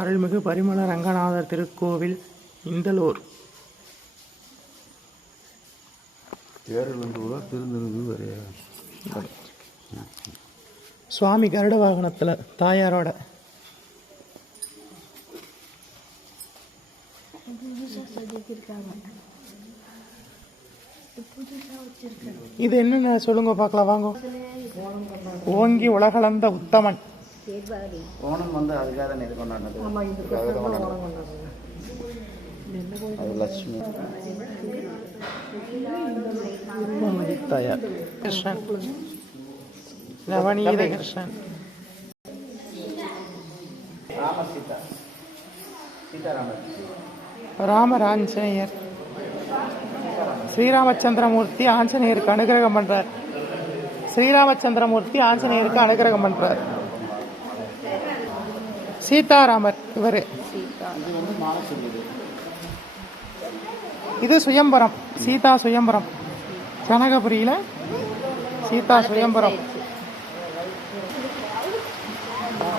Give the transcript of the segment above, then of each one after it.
அருள்மிகு பரிமள ரங்கநாதர் திருக்கோவில் இந்தலூர். சுவாமி கருட வாகனத்தில் தாயாரோட. இது என்னென்ன சொல்லுங்க பார்க்கலாம் வாங்க. ஓங்கி உலகளந்த உத்தமன். ஓணம் வந்து அதுக்காக தானே இது கொண்டாடினது அதுக்காக தான் கொண்டாடினது. அது லட்சுமி. தாயார். கிருஷ்ணன். நவநீத கிருஷ்ணன். ராம சீதா சீதாராமர் ஸ்ரீராமச்சந்திரமூர்த்தி ஆஞ்சநேயருக்கு அனுகிரகம் பண்றார். ஸ்ரீராமச்சந்திரமூர்த்தி ஆஞ்சநேயருக்கு அனுகிரகம் பண்றார். சீதாராமர் இவர். இது சுயம்பரம் சீதா சுயம்பரம். கனகபுரியில சீதா சுயம்பரம்.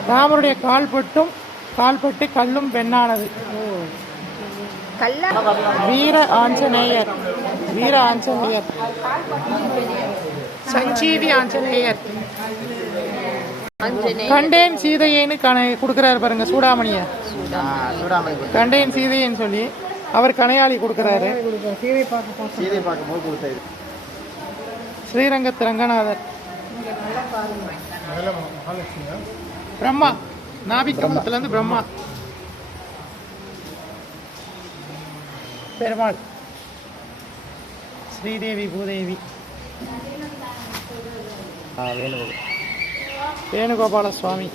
ராமருடைய கால்பட்டும் கால்பட்டு கல்லும் பெண்ணானது. வீர ஆஞ்சநேயர் வீர ஆஞ்சநேயர். சஞ்சீவி ஆஞ்சநேயர். கண்டேன் சீதையேன்னு கணை கொடுக்குறாரு பாருங்க சூடாமணிய. சூடாமணி கண்டேன் சீதையேன்னு சொல்லி அவர் கணையாளி கொடுக்குறாரு. ஸ்ரீரங்கத்து ரங்கநாதர். பிரம்மா. நாபிக்கமலத்துல இருந்து பிரம்மா. பெருமாள். ஸ்ரீதேவி பூதேவி. ஆ வேணுகோபால் வேணுகோபால சுவாமி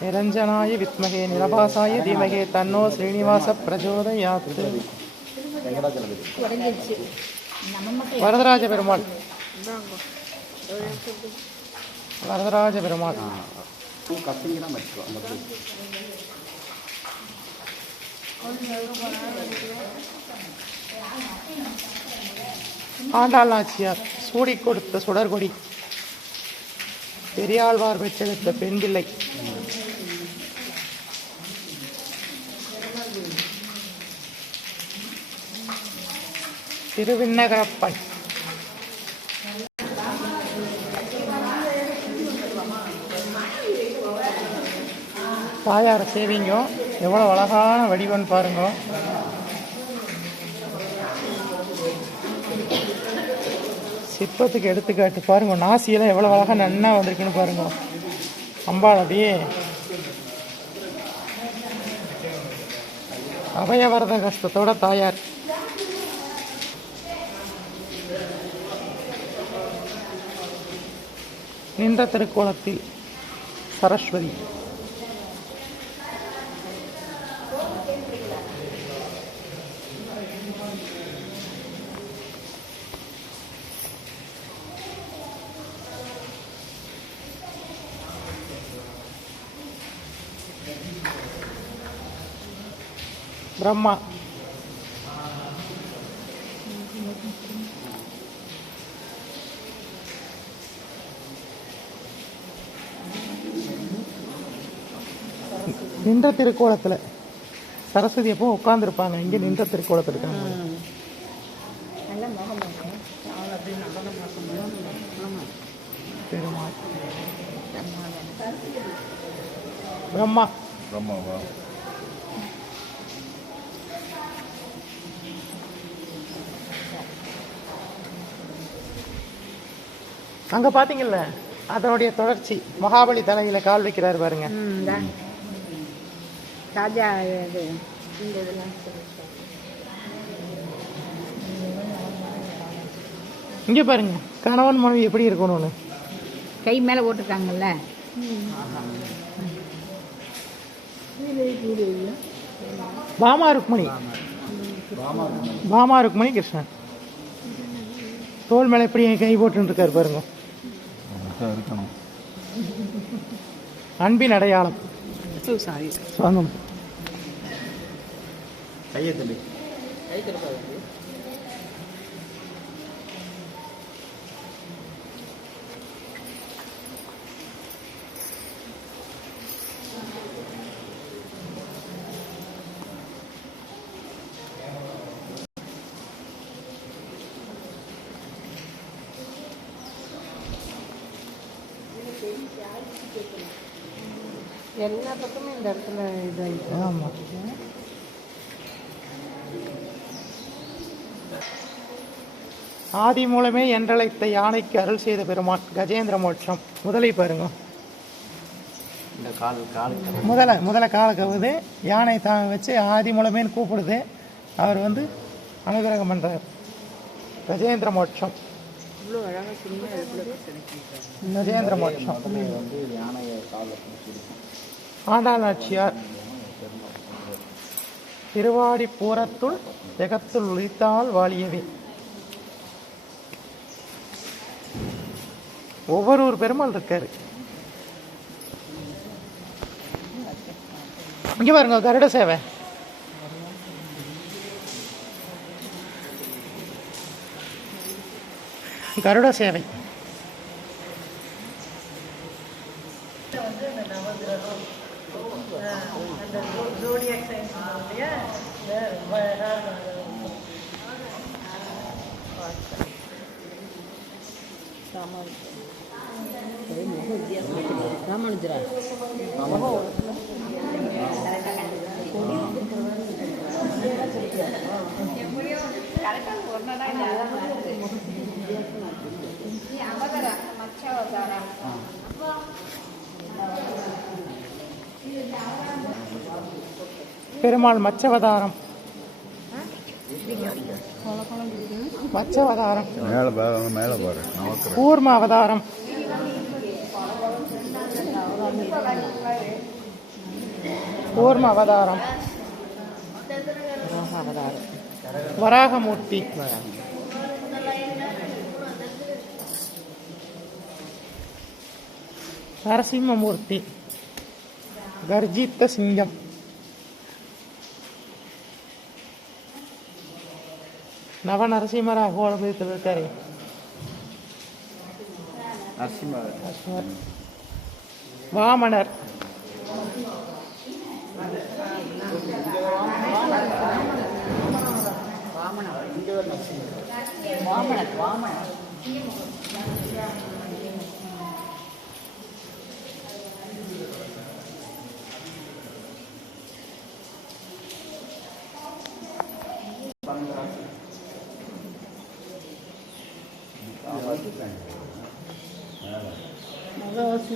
நிரஞ்சனாய வித்மகே நிரபாசாய தீமகே தன்னோ ஸ்ரீனிவாச பிரச்சோதயாத் வெங்கடாச்சலபதி உடஞ்சிருச்சு வரதராஜ பெருமாள். வரதராஜ பெருமாள். கத்திங்க ஆண்டாளாச்சியார் ஆண்டாள் சூடி கொடுத்த சுடர்கொடி. பெரியாழ்வார் பெற்றெடுத்த பெண் பிள்ளை திருவிண்ணகரப்பன். தாயார் சேவிங்க எவ்வளோ அழகான வடிவம் பாருங்க. சிற்பத்துக்கு எடுத்துக்காட்டு பாருங்க. நாசியெல்லாம் எவ்வளோ அழகாக நன்னா வந்திருக்குன்னு பாருங்க. அம்பாள் அப்படியே. அபயவரத கஷ்டத்தோட தாயார். நின்ற திருக்கோலத்தில் சரஸ்வதி. பிரம்மா. நின்ற திருக்கோலத்தில். சரஸ்வதி எப்போ உட்காந்துருப்பாங்க இங்கே நின்ற திருக்கோலத்தில் இருக்காங்க. பெருமாள். பிரம்மா. பிரம்மாவா? அங்க பாத்தீங்கல்ல? அதனுடைய தொடர்ச்சி. மகாபலி தலையில கால் வைக்கிறாரு பாருங்க. ராஜா இது இந்த இதெல்லாம் சொல்லி இங்க பாருங்க. கணவன் மனைவி எப்படி இருக்கணும்னு? கை மேலே போட்டிருக்காங்கல்ல பாமா ருக்மணி. பாமா ருக்மணி கிருஷ்ணன். தோல் மேல எப்படி கை போட்டு இருக்காரு பாருங்க இருக்கணும். அன்பின் அடையாளம். வாங்க கையை தம்பி எல்லா இந்த இடத்துல இதாகிட்டு ஆமாம் ஆதி மூலமே என்றழைத்த யானைக்கு அருள் செய்த பெருமான் கஜேந்திர மோட்சம். முதலை பாருங்க. இந்த கால் காலுக்கு முதலை முதலை காலை கவுது. யானை தான் வச்சு ஆதி மூலமேன்னு கூப்பிடுது. அவர் வந்து அனுகிரகம் பண்றார். கஜேந்திர மோட்சம். கஜேந்திர மோட்சம். முதல்ல வந்து யானையை காலில் ஆண்டாளாட்சியார். திருவாடி பூரத்துள் ஜெகத்துள் உளித்தால் வாழியவே. ஒவ்வொரு ஒரு பெருமாள் இருக்காரு. இங்க பாருங்க கருட சேவை. கருட சேவை. பெருமாள் மச்சவதாரம். மச்சவதாரம். கூர்ம அவதாரம் கூர்ம அவதாரம் அவதாரம் வராகமூர்த்தி. நரசிம்மமூர்த்தி. கர்ஜித்த சிங்கம். நவ நரசிம்மராக கோலபுரத்தில் இருக்காரு நரசிம்ம வாமனர் வாமனர் வாமனர் அதான்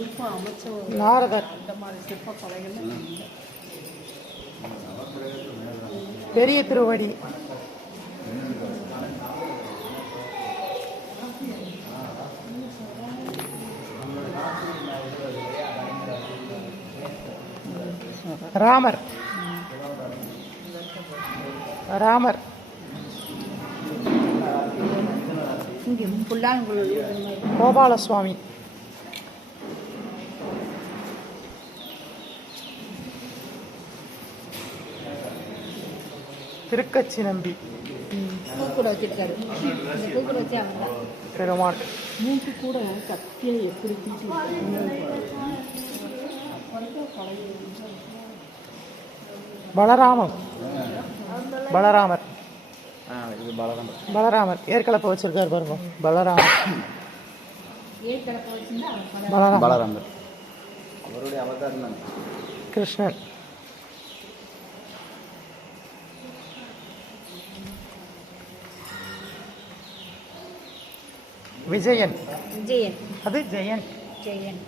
சிற்பம் அமைச்ச நாரதர். இந்த மாதிரி சிற்ப கலைகள் பெரிய திருவடி. ராமர். ராமர். கோபாலசுவாமி. திருக்கச்சி நம்பி. பூக்கூட வச்சிருக்காரு வச்சு பெருமாள். மூக்கு கூட கத்தியை எப்படி தீட்டி பலராமம் பலராமர் ஆ இது பலராமர். ஏற்கலப்பை வச்சிருக்காரு பாருங்க பலராமர். பலராமர். பலராமர். அவருடைய அவதாரம் தான். கிருஷ்ணன். விஜயன் விஜயன் அது ஜெயன் ஜெயன்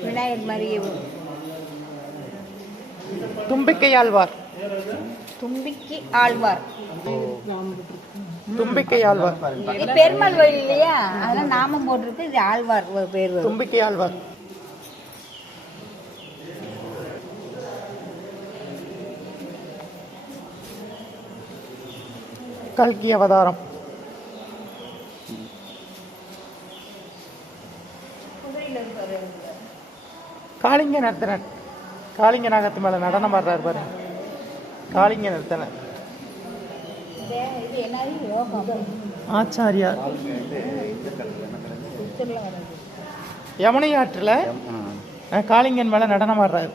விநாயகர் மாதிரியே தும்பிக்கையாழ்வார் தும்பிக்கை ஆழ்வார் தும்பிக்கையாழ்வார் இது பெருமாள் கோயில் இல்லையா அதெல்லாம் நாமம் போட்டிருக்கு இது ஆழ்வார் பேர் வரும் தும்பிக்கையாழ்வார் கல்கி அவதாரம். காளிங்க நர்த்தனன். காளிங்க நாகத்து மேல நடனம் ஆடுறாரு பாருங்க காளிங்க நர்த்தனன். யோகம் ஆச்சாரியார் யமுனை ஆற்றுல காளிங்கன் மேல நடனம் ஆடுறாரு.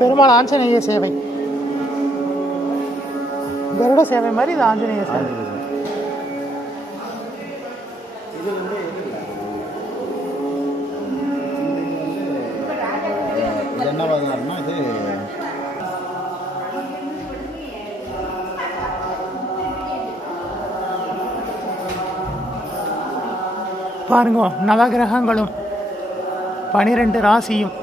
பெருமாள் ஆஞ்சநேய சேவை. கருட சேவை மாதிரி இது ஆஞ்சநேய சேவை. என்னவாதாருன்னா இது பாருங்க நவகிரகங்களும் பனிரெண்டு ராசியும்.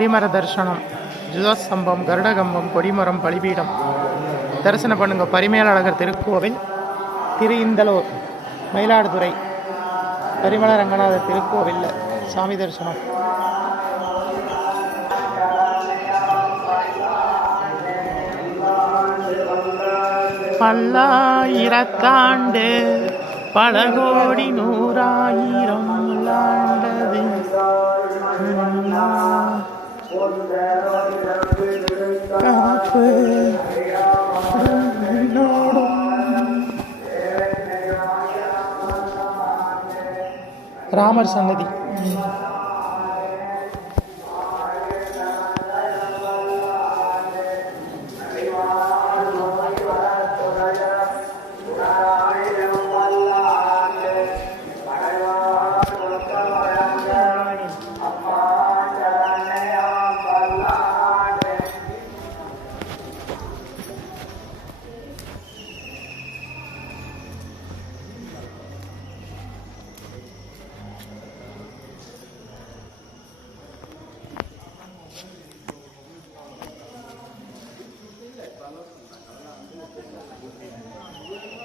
கொடிமர தரிசனம். ஜுதஸ்தம்பம் கருடகம்பம் கொடிமரம் பலிபீடம். தரிசனம் பண்ணுங்க. பரிமேலழகர் திருக்கோவில் திரு இந்தலூர் மயிலாடுதுறை பரிமள ரங்கநாதர் திருக்கோவிலில். சாமி தரிசனம். பல்லாயிரத்தாண்டு பல கோடி நூறாயிரம் ஆண்டது. ராமர் சன்னதி.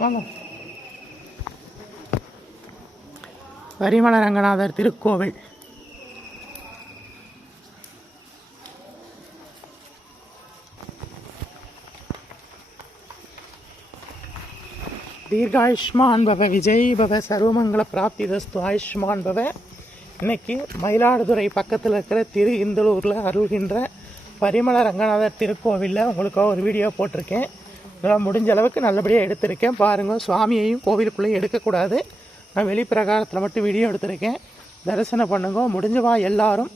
வாங்க. பரிமள ரங்கநாதர் திருக்கோவில். தீர்காயுஷ்மான் பவ விஜய் பவ சர்வமங்கல பிராப்தி தஸ்து ஆயுஷ்மான் பவ. இன்னைக்கு மயிலாடுதுறை பக்கத்தில் இருக்கிற திரு இந்தலூரில் அருள்கின்ற பரிமள ரங்கநாதர் திருக்கோவிலில் உங்களுக்காக ஒரு வீடியோ போட்டிருக்கேன். முடிஞ்ச அளவுக்கு நல்லபடியாக எடுத்திருக்கேன். பாருங்கள் சுவாமியையும் கோவிலுக்குள்ளேயும் எடுக்கக்கூடாது. நான் வெளிப்பிரகாரத்தில் மட்டும் வீடியோ எடுத்திருக்கேன். தரிசனம் பண்ணுங்க முடிஞ்சவா எல்லாரும்.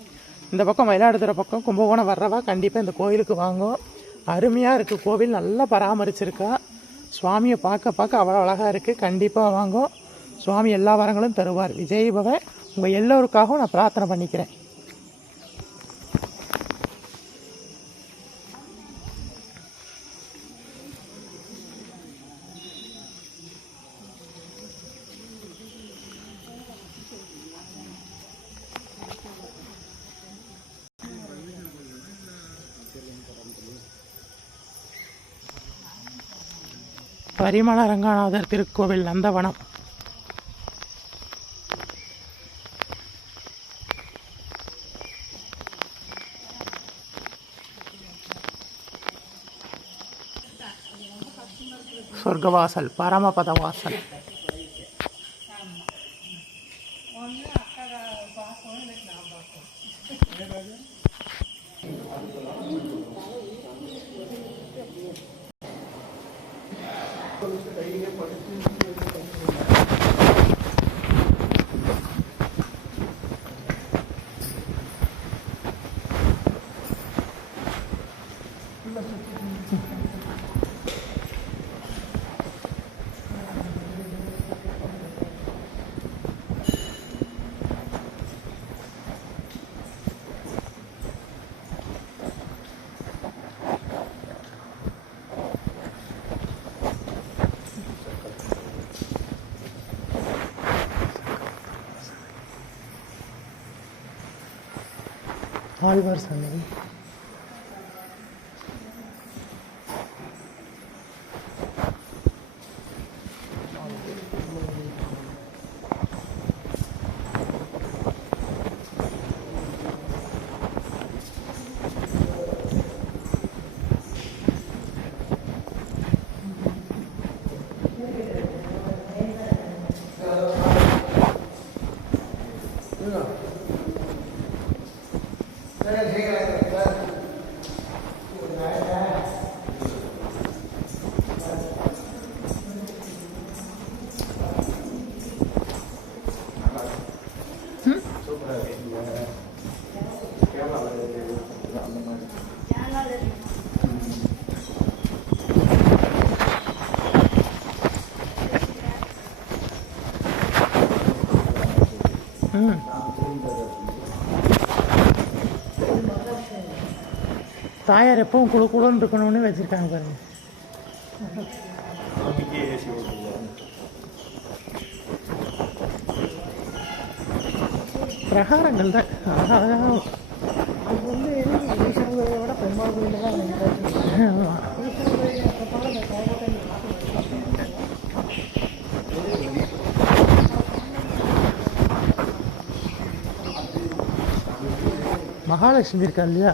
இந்த பக்கம் மயிலாடுதுறை பக்கம் கும்பகோணம் வர்றவா கண்டிப்பாக இந்த கோயிலுக்கு வாங்கும் அருமையாக இருக்குது கோவில் நல்லா பராமரிச்சிருக்கா. சுவாமியை பார்க்க பார்க்க அவ்வளோ அழகாக இருக்குது கண்டிப்பாக வாங்கும் சுவாமி எல்லா வரங்களும் தருவார். விஜய் பவ உங்கள் எல்லோருக்காகவும் நான் பிரார்த்தனை பண்ணிக்கிறேன். பரிமள ரங்கநாதர் திருக்கோவில் நந்தவனம். சொர்க்கவாசல் பரமபதவாசல். ஆழ்வார் சன்னதி ம் Até a regra né? Tyre எப்பவும் குழு குழுன்னு இருக்கணும்னு வச்சுருக்காங்க பாருங்க. பிரகாரங்கள் தான் அழகாக அது வந்து ஈஸ்வரன் விட பெருமாள் கோயிலில் தான். மகாலட்சுமி இருக்கா இல்லையா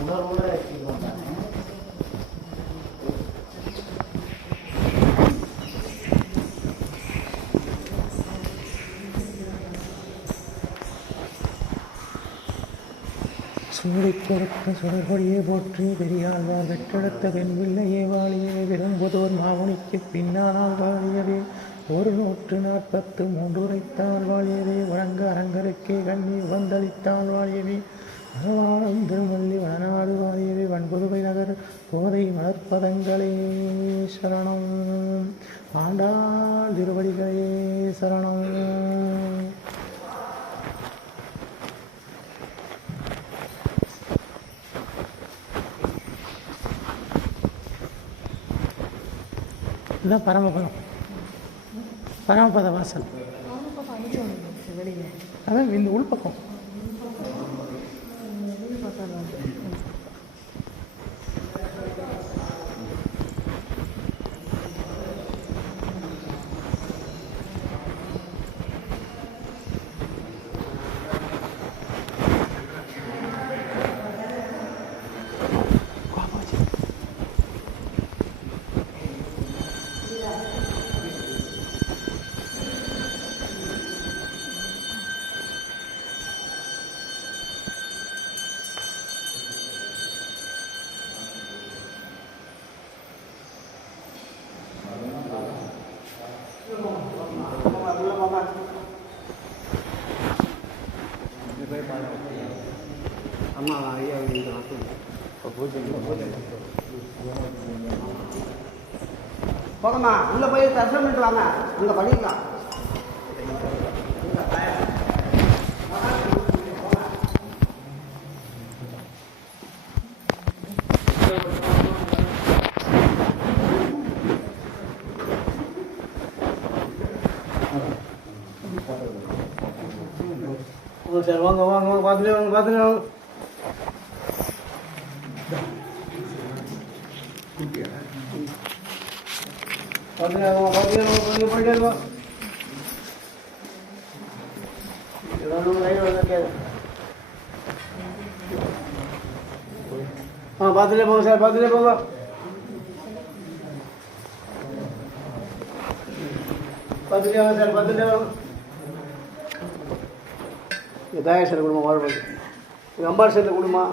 உணர்வோட வச்சுருக்காங்க சூடி கொடுத்த போற்றி பெரியாழ்வார் வெற்றெடுத்த பெண் வாழியே விரும்புதோர் மாவுனிக்கு பின்னானால் வாழியவே. ஒரு நூற்று நாற்பத்து மூன்றுரைத்தால் வாழியவே. வழங்க அரங்கருக்கே கண்ணீர் வந்தளித்தால் வாழியவே. மனவாளம் திருமல்லி வனநாடு வாழியவே. வன்புதுவை நகர் போதை மலர்ப்பதங்களே சரணம். ஆண்டாள் திருவடிகளே சரணம். இதுதான் பரமபதம். பரமபத வாசல். அதான் இந்த உள்பக்கம் பக்கம் வந்து அம்மா ஐயா இந்த போகமா உள்ள போய் தரிசனம் பண்ணிட்டு வாங்க. அங்கே பண்ணிக்கலாம் சரி வாங்க வாங்க வாங்க பார்த்துட்டு வாங்க பார்த்துட்டு வாங்க பார்த்துட்டு வாங்க பார்த்துட்டு வாங்க கொஞ்சம் போயிட்டே இருக்கோம் ஏதாவது லைன் வந்து ஆ பார்த்துட்டே போங்க சார் பார்த்துட்டே போங்க. பார்த்துட்டே வாங்க சார் பார்த்துட்டே வாங்க. இது சார் கொடுமா வாழ்வது இது அம்பாள் சார் குடும்பம்?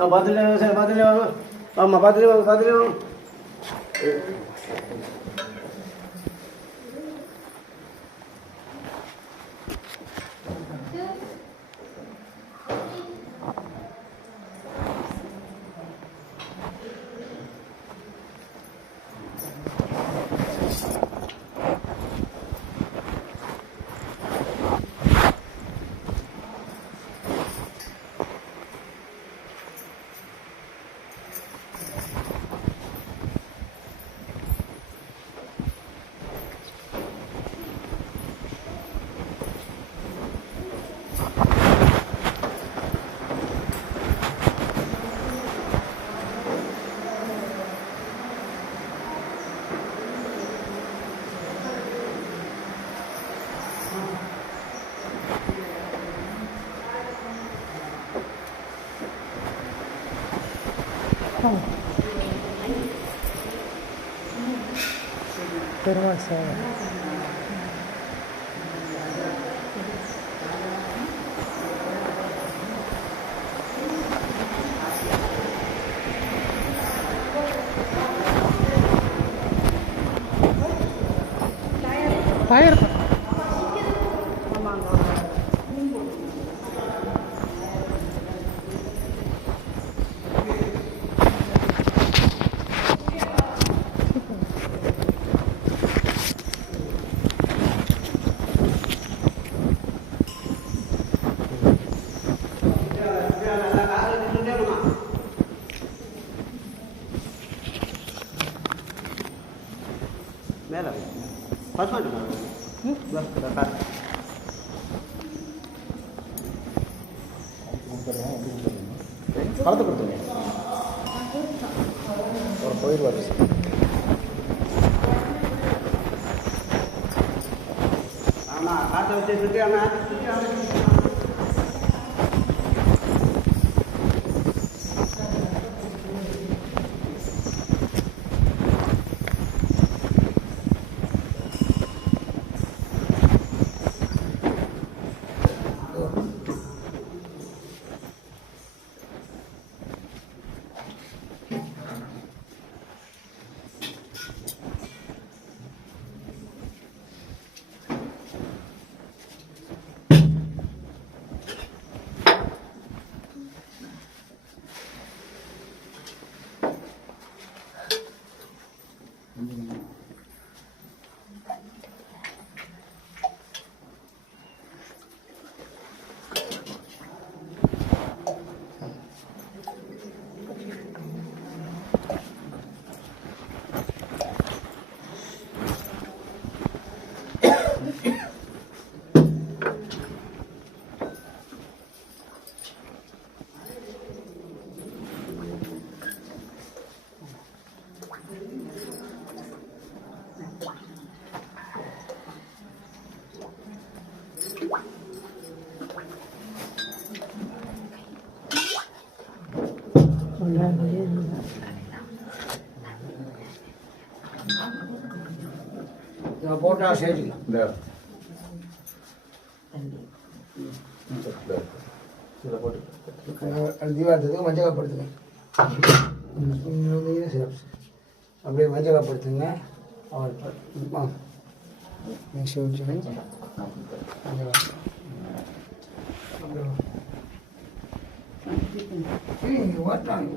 ஆ பார்த்துட்டே வாங்க சார் பார்த்துட்டே வாங்க. ஆமாம் பார்த்துட்டே வாங்க பார்த்துட்டே வாங்க. Thank you. பெருமாள் சேவை டயர் போட்டா சேர்த்துக்கலாம் இந்த தீபாவளத்துக்கு மஞ்சள் காப்படுத்துங்க அப்படியே மஞ்சள் காப்படுத்துங்க அவர்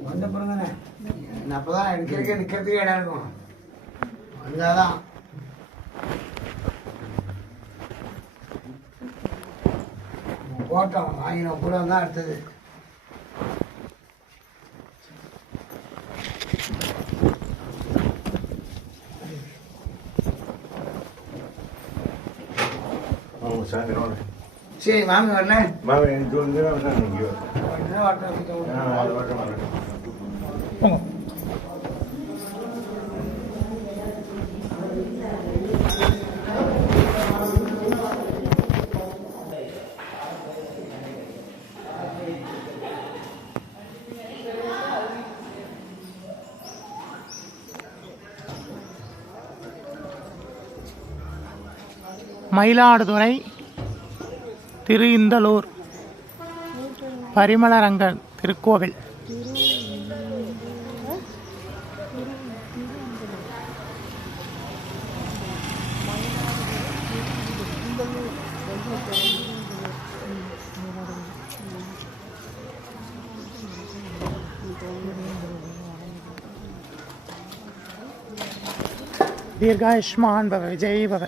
வந்த பிறகுதானே? நான் அப்பதான் நிற்கிறதுக்கு நிற்கிறதுக்கு இடம் இருக்கும். வந்தாதான். போட்டோம் ஆயிரம் கூட தான் அடுத்தது. சரி மாமி வரல மாமி எனக்கு வந்து இங்கே. மயிலாடுதுறை திரு இந்தலூர் பரிமளரங்கன் திருக்கோவில் दीर्घायुष्मान भव विजयी भव